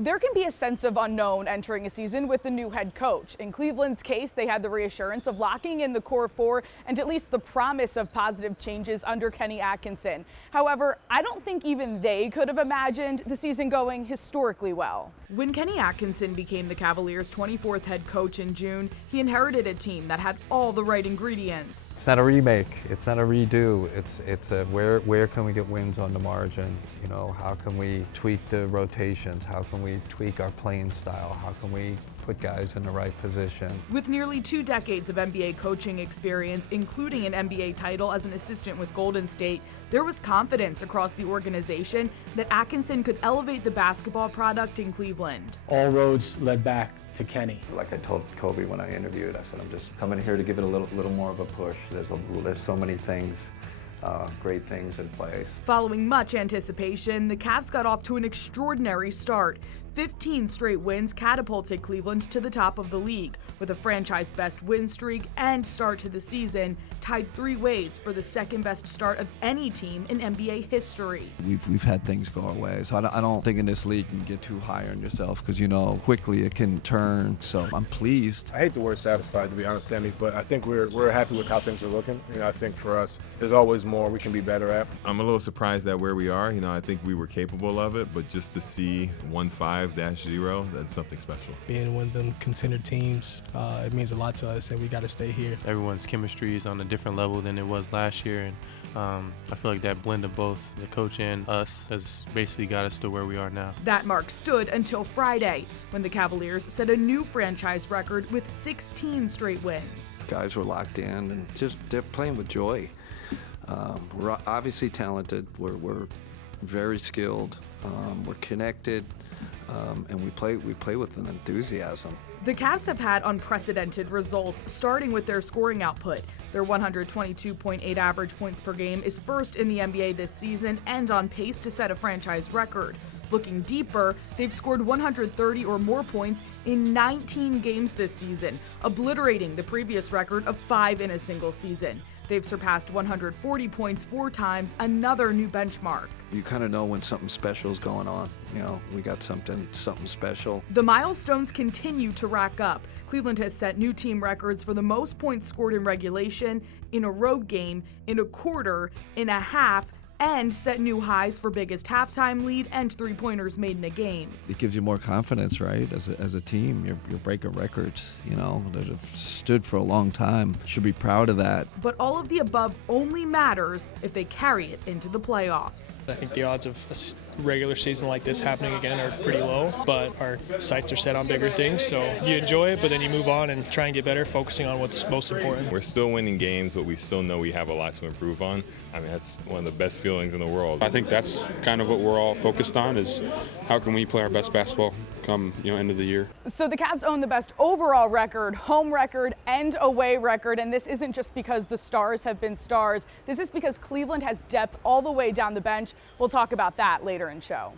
There can be a sense of unknown entering a season with the new head coach. In Cleveland's case, they had the reassurance of locking in the core four and at least the promise of positive changes under Kenny Atkinson. However, I don't think even they could have imagined the season going historically well. When Kenny Atkinson became the Cavaliers' 24th head coach in June, he inherited a team that had all the right ingredients. It's not a remake, it's not a redo, it's a where can we get wins on the margin? You know, how can we tweak the rotations? How can we tweak our playing style? How can we put guys in the right position? With nearly 2 decades of NBA coaching experience, including an NBA title as an assistant with Golden State, there was confidence across the organization that Atkinson could elevate the basketball product in Cleveland. All roads led back to Kenny. Like I told Kobe when I interviewed, I said, I'm just coming here to give it a little more of a push. There's so many things, great things in place. Following much anticipation, the Cavs got off to an extraordinary start. 15 straight wins catapulted Cleveland to the top of the league, with a franchise best win streak and start to the season tied 3 ways for the second best start of any team in NBA history. We've had things go our way, so I don't think in this league you can get too high on yourself because you know quickly it can turn. So I'm pleased. I hate the word satisfied, to be honest, Emmy, but I think we're happy with how things are looking. You know, I think for us, there's always more we can be better at. I'm a little surprised at where we are. You know, I think we were capable of it, but just to see 1-5-0, that's something special. Being one of them contender teams, it means a lot to us, and we got to stay here. Everyone's chemistry is on a different level than it was last year, and I feel like that blend of both the coach and us has basically got us to where we are now. That mark stood until Friday, when the Cavaliers set a new franchise record with 16 straight wins. Guys were locked in and they're playing with joy. We're obviously talented. We're very skilled. We're connected. And we play with an enthusiasm. The Cavs have had unprecedented results, starting with their scoring output. Their 122.8 average points per game is first in the NBA this season and on pace to set a franchise record. Looking deeper, they've scored 130 or more points in 19 games this season, obliterating the previous record of 5 in a single season. They've surpassed 140 points 4 times, another new benchmark. You kind of know when something special is going on. You know, we got something special. The milestones continue to rack up. Cleveland has set new team records for the most points scored in regulation, in a road game, in a quarter, in a half, and set new highs for biggest halftime lead and 3-pointers made in a game. It gives you more confidence, right? As a team, you're breaking records, you know, that have stood for a long time. Should be proud of that. But all of the above only matters if they carry it into the playoffs. I think the odds of a regular season like this happening again are pretty low, but our sights are set on bigger things, so you enjoy it, but then you move on and try and get better, focusing on what's most important. We're still winning games, but we still know we have a lot to improve on. I mean, that's one of the best feelings in the world. I think that's kind of what we're all focused on, is how can we play our best basketball come end of the year. So the Cavs own the best overall record, home record, and away record, and this isn't just because the stars have been stars. This is because Cleveland has depth all the way down the bench. We'll talk about that later in show.